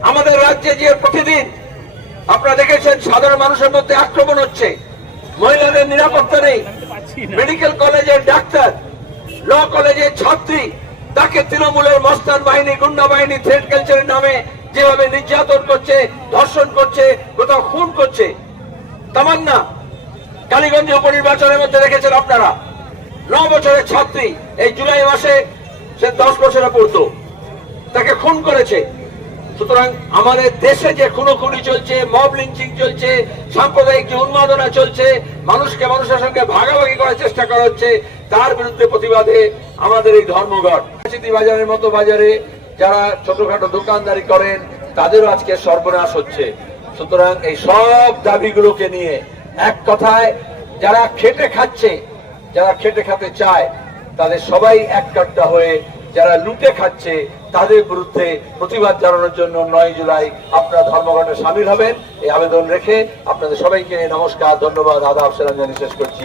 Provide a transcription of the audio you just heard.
আমাদের রাজ্যে যে প্রতিদিন আপনারা দেখেছেন সাধারণ মানুষের মধ্যে আক্রমণ হচ্ছে, মহিলাদের নিরাপত্তা নেই, মেডিকেল কলেজের ডাক্তার, ল কলেজের ছাত্রী, তাকে তৃণমূলের মস্তান বাহিনী, গুন্ডা বাহিনী থ্রেড কালচারের নামে যেভাবে নির্যাতন করছে, ধর্ষণ করছে, কোথাও খুন করছে। তামান্না কালীগঞ্জ উপনির্বাচনের মধ্যে দেখেছেন আপনারা, 9 বছরের ছাত্রী, এই জুলাই মাসে সে 10 বছরে পড়তো, তাকে খুন করেছে। সুতরাং আমাদের দেশে যে খুনোখুনি চলছে, মব লিঞ্চিং চলছে, সাম্প্রদায়িক যে উন্মাদনা চলছে, মানুষকে মানুষের সঙ্গে ভাগাভাগি করার চেষ্টা করা হচ্ছে, তার বিরুদ্ধে প্রতিবাদে আমাদের এই ধর্মঘট। বাজারের মতো বাজারে যারা ছোটখাটো দোকানদারি করেন তাদেরও আজকে সর্বনাশ হচ্ছে। সুতরাং এই সব দাবিগুলোকে নিয়ে এক কথায় যারা খেটে খাচ্ছে, যারা খেটে খেতে চায়, তাদের সবাই এক কাট্টা হয়ে যারা লুটে খাচ্ছে তাদের বিরুদ্ধে প্রতিবাদ জানানোর জন্য 9 জুলাই আপনারা ধর্মঘটে সামিল হবেন, এই আবেদন রেখে আপনাদের সবাইকে নমস্কার, ধন্যবাদ, আদাব, সালাম জানিয়ে শেষ করছি।